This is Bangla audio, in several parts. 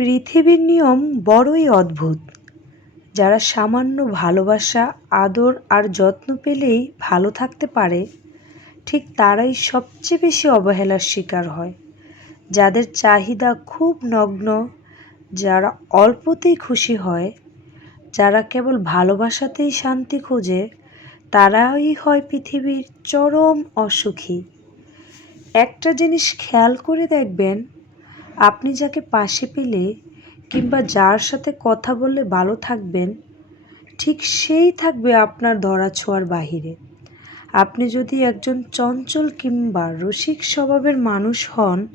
পৃথিবীর নিয়ম বড়ই অদ্ভুত। যারা সামান্য ভালোবাসা, আদর আর যত্ন পেলেই ভালো থাকতে পারে, ঠিক তারাই সবচেয়ে বেশি অবহেলার শিকার হয়। যাদের চাহিদা খুব নগ্ন, যারা অল্পতেই খুশি হয়, যারা কেবল ভালোবাসাতেই শান্তি খোঁজে, তারাই হয় পৃথিবীর চরম অসুখী। একটা জিনিস খেয়াল করে দেখবেন, আপনি যাকে পাশে পেলে কিংবা যার সাথে কথা বললে ভালো থাকবেন, ঠিক সেই থাকবে আপনার ধরাছোঁয়ার বাহিরে। আপনি যদি একজন চঞ্চল কিংবা রসিক স্বভাবের মানুষ হন,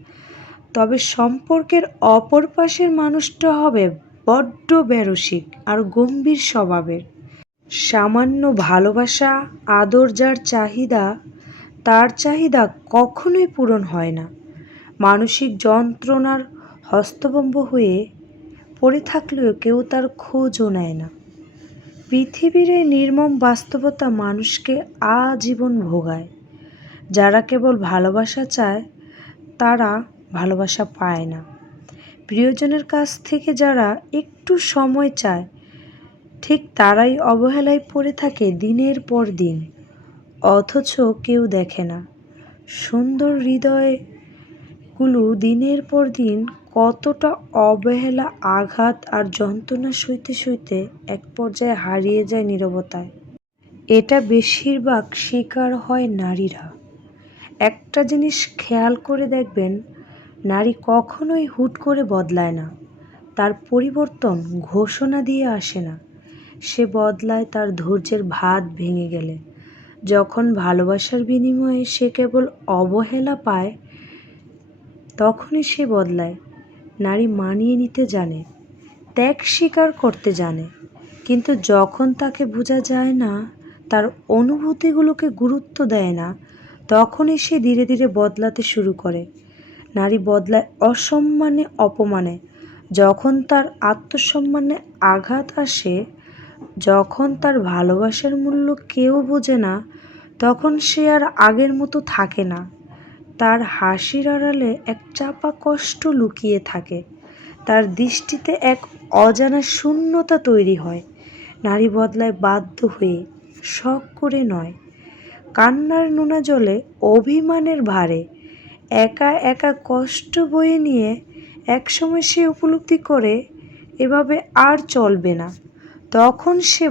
তবে সম্পর্কের অপর পাশের মানুষটা হবে বড্ড বেরসিক আর গম্ভীর স্বভাবের। সামান্য ভালোবাসা, আদর যার চাহিদা, তার চাহিদা কখনোই পূরণ হয় না। মানসিক যন্ত্রণার হস্তবম্ব হয়ে পড়ে থাকলেও কেউ তার খোঁজও নেয় না। পৃথিবীর এই নির্মম বাস্তবতা মানুষকে আজীবন ভোগায়। যারা কেবল ভালোবাসা চায়, তারা ভালোবাসা পায় না। প্রিয়জনের কাছ থেকে যারা একটু সময় চায়, ঠিক তারাই অবহেলায় পড়ে থাকে দিনের পর দিন। অথচ কেউ দেখে না সুন্দর হৃদয়গুলো দিনের পর দিন কতটা অবহেলা, আঘাত আর যন্ত্রণা সইতে সইতে এক পর্যায়ে হারিয়ে যায় নীরবতায়। এটা বেশিরভাগ শিকার হয় নারীরা। একটা জিনিস খেয়াল করে দেখবেন, নারী কখনোই হুট করে বদলায় না। তার পরিবর্তন ঘোষণা দিয়ে আসে না। সে বদলায় তার ধৈর্যের বাঁধ ভেঙে গেলে। যখন ভালোবাসার বিনিময়ে সে কেবল অবহেলা পায়, তখনই সে বদলায়। নারী মানিয়ে নিতে জানে, ত্যাগ স্বীকার করতে জানে, কিন্তু যখন তাকে বোঝা যায় না, তার অনুভূতিগুলোকে গুরুত্ব দেয় না, তখনই সে ধীরে ধীরে বদলাতে শুরু করে। নারী বদলায় অসম্মানে, অপমানে। যখন তার আত্মসম্মানে আঘাত আসে, যখন তার ভালোবাসার মূল্য কেউ বোঝে না, তখন সে আর আগের মতো থাকে না। তার হাসির আড়ালে এক চাপা কষ্ট লুকিয়ে থাকে। তার দৃষ্টিতে এক অজানা শূন্যতা তৈরি হয়। নারী বদলায় বাধ্য হয়ে, শখ করে নয়। কান্নার নোনা জলে, অভিমানের ভারে, একা একা কষ্ট বয়ে নিয়ে একসময় সে উপলব্ধি করে এভাবে আর চলবে না। তখন সে